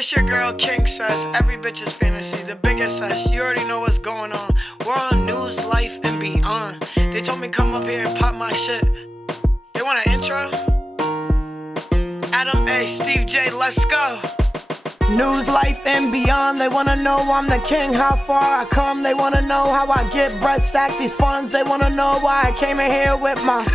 It's your girl Kingcess, every bitch's fantasy, the biggest S. You already know what's going on. We're on news, life, and beyond. They told me come up here and pop my shit. They want an intro? Adam A, Steve J, let's go. News, life, and beyond. They wanna know I'm the king, how far I come. They wanna know how I get bread, stack these funds. They wanna know why I came in here with my...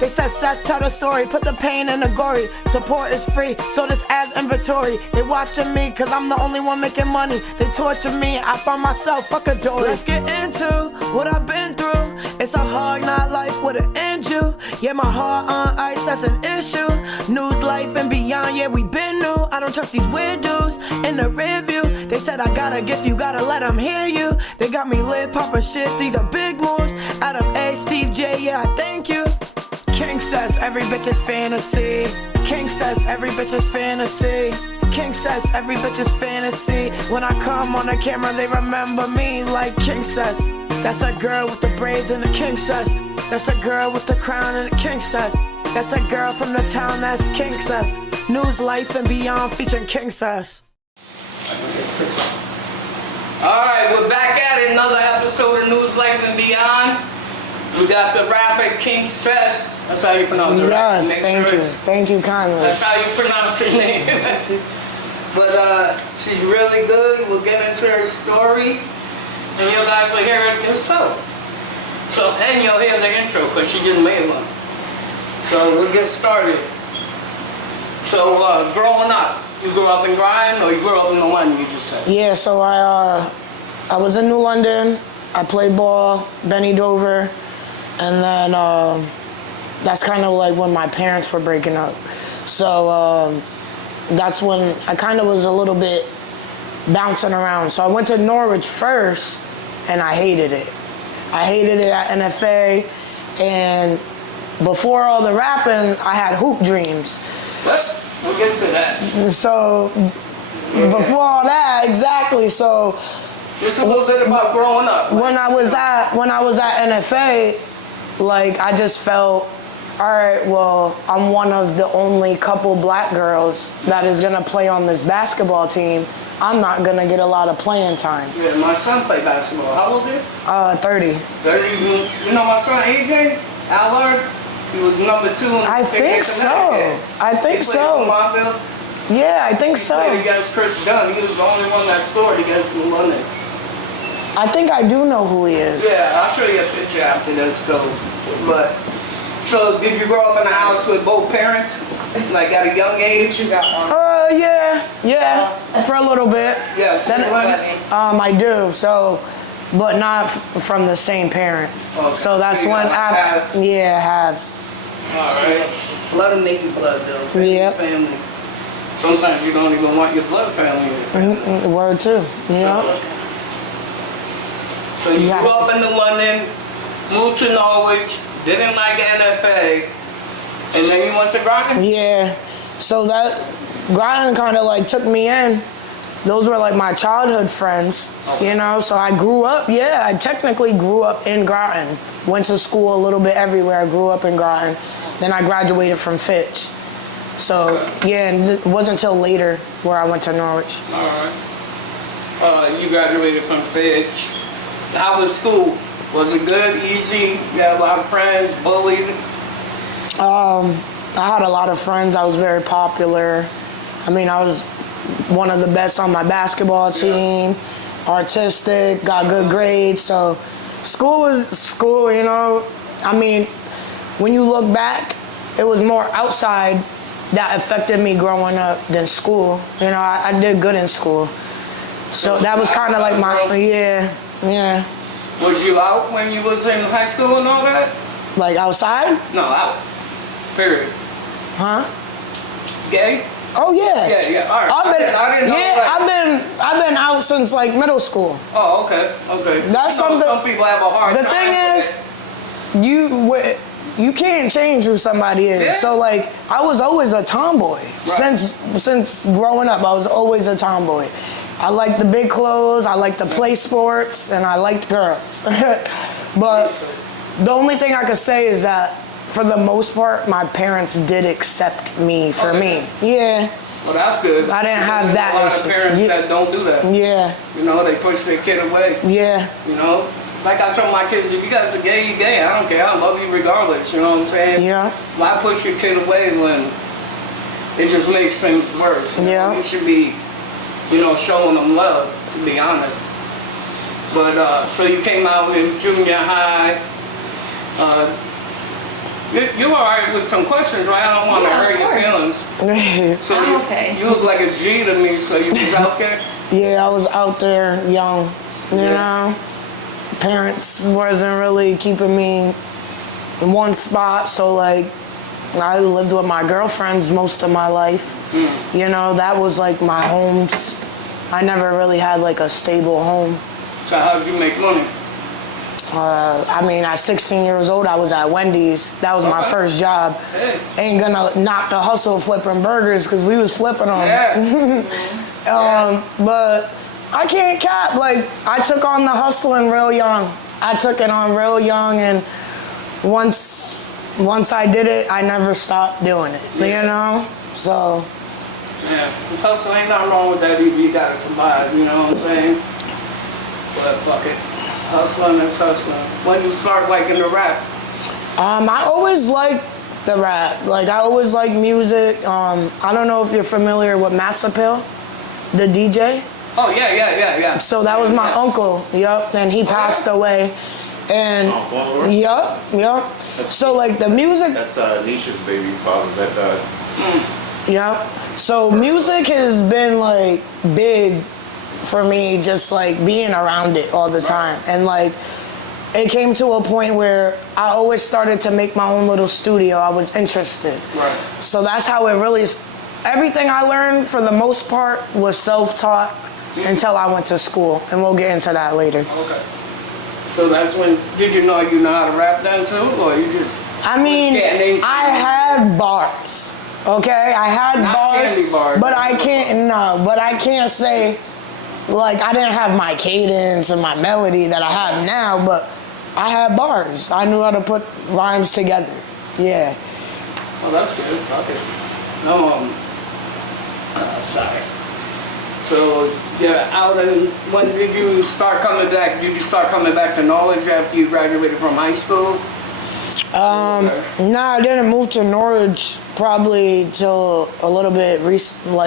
They said, Sess, tell the story, put the pain in the gory. Support is free, so this adds inventory. They watching me, cause I'm the only one making money. They torture me, I find myself, fuck a door. Let's get into what I've been through. It's a hard not life with an injury. Yeah, my heart on ice, that's an issue. News, life, and beyond, yeah, we been new. I don't trust these weird dudes in the review. They said I got a gift, you gotta let them hear you. They got me lit, poppin' shit, these are big moves. Adam A, Steve J, yeah, I thank you. Kingcess, every bitch's fantasy. Kingcess, every bitch's fantasy. Kingcess, every bitch's fantasy. When I come on the camera, they remember me like Kingcess. That's a girl with the braids and the Kingcess. That's a girl with the crown and the Kingcess. That's a girl from the town that's Kingcess. News, life, and beyond featuring Kingcess. Alright, we're back at it. Another episode of News, Life, and Beyond. We got the rapper Kingcess. That's how you pronounce it, right? Yes, thank you. Thank you kindly. That's how you pronounce her name. But she's really good. We'll get into her story. And you guys will hear it yourself. So, and you'll hear the intro because she just made one. So we'll get started. So, growing up, you grew up in Bryan or you grew up in New London, you just said? Yeah, so I was in New London. I played ball, Benny Dover. And then that's kind of like when my parents were breaking up. So that's when I kind of was a little bit bouncing around. So I went to Norwich first, and I hated it. I hated it at NFA, and before all the rapping, I had hoop dreams. We'll get to that. So before all that, exactly. So just a little bit about growing up. When I was at NFA, like I just felt, all right, well, I'm one of the only couple black girls that is gonna play on this basketball team. I'm not gonna get a lot of playing time. Yeah, my son played basketball. How old are you? 30. 30. You know my son AJ Allard? He was number 2 in the I think so. I think so. Yeah, I think so. He played against Chris Dunn. He was the only one that scored against New London. I think I do know who he is. Yeah, I'll show you a picture after this. So did you grow up in a house with both parents? Like at a young age? You got one? Yeah, for a little bit. Yeah, siblings? I do. So, but not from the same parents. Okay. So that's so when halves? Yeah, halves. All right. Blood make you blood though. Yeah. Family. Sometimes you don't even want your blood family. Word too. Yeah. So you grew up in New London, moved to Norwich, didn't like NFA, and then you went to Groton? Yeah. So that Groton kind of like took me in. Those were like my childhood friends, you know? So I grew up, I technically grew up in Groton. Went to school a little bit everywhere. I grew up in Groton. Then I graduated from Fitch. So, yeah, and it wasn't until later where I went to Norwich. All right. You graduated from Fitch. How was school? Was it good, easy? You had a lot of friends, bullied? I had a lot of friends. I was very popular. I mean, I was one of the best on my basketball team, artistic, got good grades. So school was school, you know. I mean, when you look back, it was more outside that affected me growing up than school. You know, I did good in school. So that was kind of like my, yeah. Was you out when you was in high school and all that? Like outside? No, out. Period. Huh? Gay? Oh yeah. Yeah. All right. I didn't know. Yeah, I've been out since like middle school. Oh, okay. That's something. Some people have a hard time. The thing is, you can't change who somebody is. Yeah. So like, I was always a tomboy. Right. Since growing up, I was always a tomboy. I liked the big clothes, I liked to play sports, and I liked girls. But the only thing I could say is that for the most part, my parents did accept me for me. Yeah. Well, that's good. I didn't have that There's a lot issue. of parents that don't do that. Yeah. You know, they push their kid away. Yeah. You know? Like I tell my kids, if you guys are gay, you're gay. I don't care. I love you regardless. You know what I'm saying? Yeah. Why push your kid away when it just makes things worse? You know? Yeah. You should be, you know, showing them love, to be honest. But, so you came out in junior high. You're all right with some questions, right? I don't want to hurt your feelings. So I'm okay. You look like a G to me, so you was out there? Yeah, I was out there young, you know. Parents wasn't really keeping me in one spot, so like I lived with my girlfriends most of my life. You know, that was like my homes. I never really had like a stable home. So how did you make money? I mean, at 16 years old, I was at Wendy's. That was my first job. Hey. Ain't gonna knock the hustle flipping burgers because we was flipping them. Yeah. But I can't cap. Like, I took on the hustling real young. I took it on real young, and once I did it, I never stopped doing it. You know? So. Yeah, hustle ain't nothing wrong with that either. You gotta survive, you know what I'm saying? But fuck it. Hustling is hustling. When you start liking the rap? I always liked the rap. Like, I always liked music. I don't know if you're familiar with Mass Appeal, the DJ. Oh, yeah. So that was my uncle, yup, and he passed away. And, yup. So, like, the music... That's Nisha's baby father that died. Yup. So music has been, like, big for me, just, like, being around it all the time. And, like, it came to a point where I always started to make my own little studio. I was interested. Right. So that's how it really is. Everything I learned, for the most part, was self-taught until I went to school. And we'll get into that later. Okay. So that's when, did you know how to rap then too? Or you just... I mean, I had bars. Okay, I had Not bars, candy bars, but I can't say, like, I didn't have my cadence and my melody that I have now, but I had bars. I knew how to put rhymes together. Yeah. Oh, that's good. Okay. Sorry. So, yeah, when did you start coming back? Did you start coming back to Norwich after you graduated from high school? No, I didn't move to Norwich probably till a little bit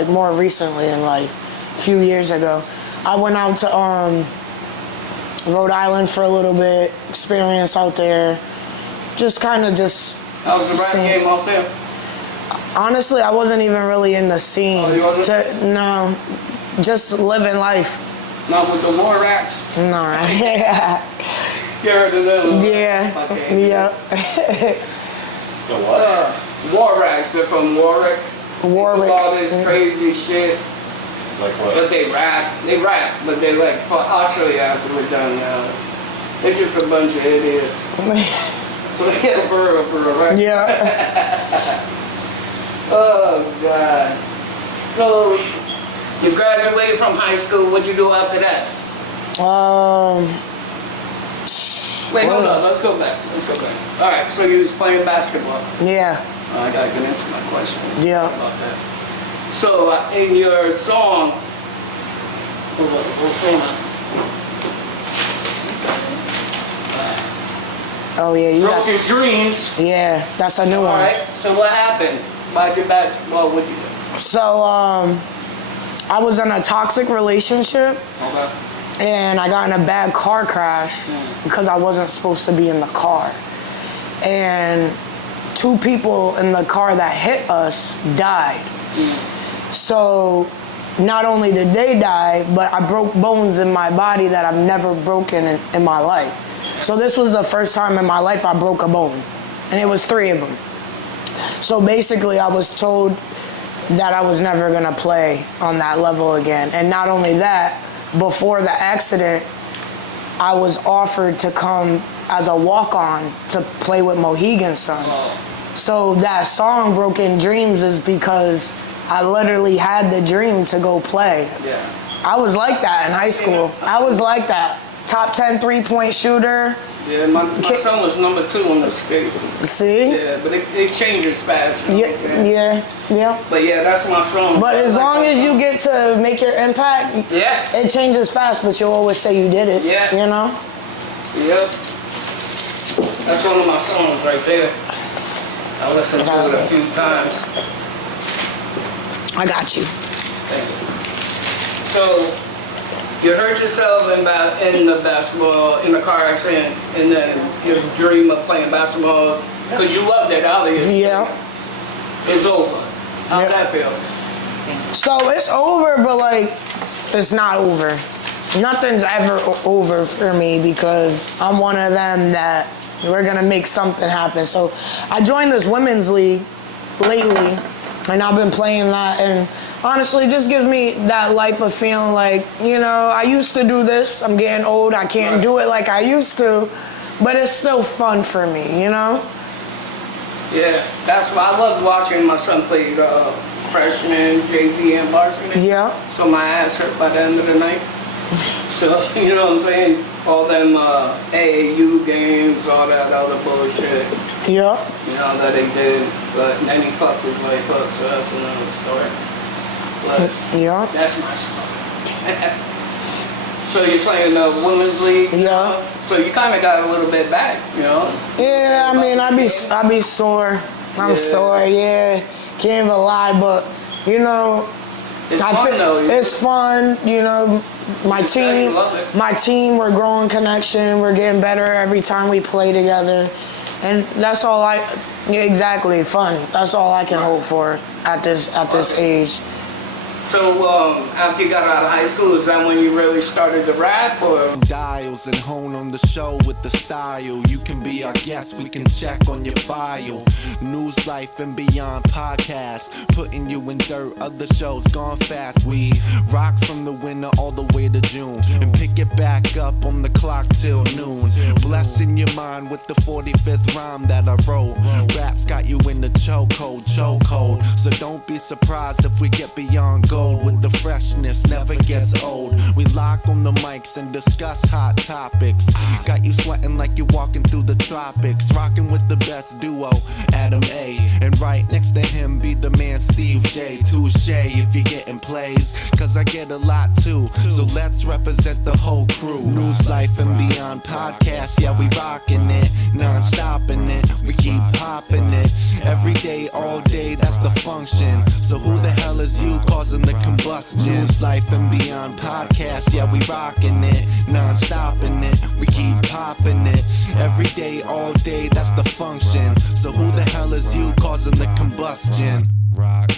more recently, in like a few years ago. I went out to Rhode Island for a little bit, experience out there, just kind of just. How's the rap game out there? Honestly, I wasn't even really in the scene. Oh, you wasn't? No, just living life. Not with the war racks? No. You heard of them? Yeah. Okay. Yeah. The what? War racks, they're from Warwick. Warwick. They do all this crazy shit. Like what? But they rap, but they like, I'll show you after we're done now. They're just a bunch of idiots. Yeah, for real, right? Yeah. Oh, God. So, you graduated from high school, what'd you do after that? Wait, hold on, let's go back. All right, so you was playing basketball. Yeah. I gotta get into my question. Yeah. About that. So, in your song, we'll sing that. Oh yeah, you Broke got. your dreams. Yeah, that's a new All one. right, so what happened? Why'd your basketball, what'd you do? So I was in a toxic relationship. Okay. And I got in a bad car crash because I wasn't supposed to be in the car. And 2 people in the car that hit us died. So not only did they die, but I broke bones in my body that I've never broken in my life. So this was the first time in my life I broke a bone. And it was 3 of them. So basically I was told that I was never gonna play on that level again. And not only that, before the accident, I was offered to come as a walk-on to play with Mohegan Sun. So that song, Broken Dreams, is because I literally had the dream to go play. Yeah. I was like that in high school. I was like that. Top 10 3-point shooter. Yeah, my son was number 2 on the state. See? Yeah, but it changes fast. You know? Yeah. But yeah, that's my song. But as long as you get to make your impact, it changes fast, but you'll always say you did it. Yeah. You know? Yep. That's one of my songs right there. I listened to it a few times. I got you. Thank you. So, you hurt yourself in the basketball, in the car accident, and then your dream of playing basketball, because you loved it out of you. Yeah. It's over. How'd that feel? So it's over, but like, it's not over. Nothing's ever over for me because I'm one of them that we're gonna make something happen. So I joined this women's league lately, and I've been playing that, and honestly, it just gives me that life of feeling like, you know, I used to do this, I'm getting old, I can't do it like I used to, but it's still fun for me, you know? Yeah, that's why I love watching my son play freshman, JV, and varsity. Yeah. So my ass hurt by the end of the night. So, you know what I'm saying? All them AAU games, all that other bullshit. Yeah. You know, that they did. But then he fucked his leg up, so that's another story. But Yeah. that's my story. So you're playing the women's league? Yeah. So you kind of got a little bit back, you know? Yeah, I mean, I be sore. I'm sore, yeah. Can't even lie, but, you know, It's fun though. It's fun, you know. My team, we're growing connection. We're getting better every time we play together, and that's all exactly fun. That's all I can hope for at this age. So after you got out of high school, is that when you really started to rap, or? Dials and hone on the show with the style. You can be our guest, we can check on your file. News, life, and beyond podcast, putting you in dirt. Other shows gone fast. We rock from the winter all the way to June, and pick it back up on the clock till noon. Blessing your mind with the 45th rhyme that I wrote. Rap's got you in the chokehold. So don't be surprised if we get beyond gold. With the freshness, never gets old. We lock on the mics and discuss hot topics. Got you sweating like you're walking through the tropics. Rocking with the best duo, Adam A. And right next to him be the man Steve J. Touche if you're getting plays, cause I get a lot too. So let's represent the whole crew. News, life, and beyond podcast. Yeah, we rocking it, non-stopping it. We keep popping it. Every day, all day, that's the function. So who the hell is you causing the combustion? News, life, and beyond podcast. Yeah, we rocking it, non-stopping it. We keep popping it. Every day, all day, that's the function. So who the hell is you causing the combustion? Rock.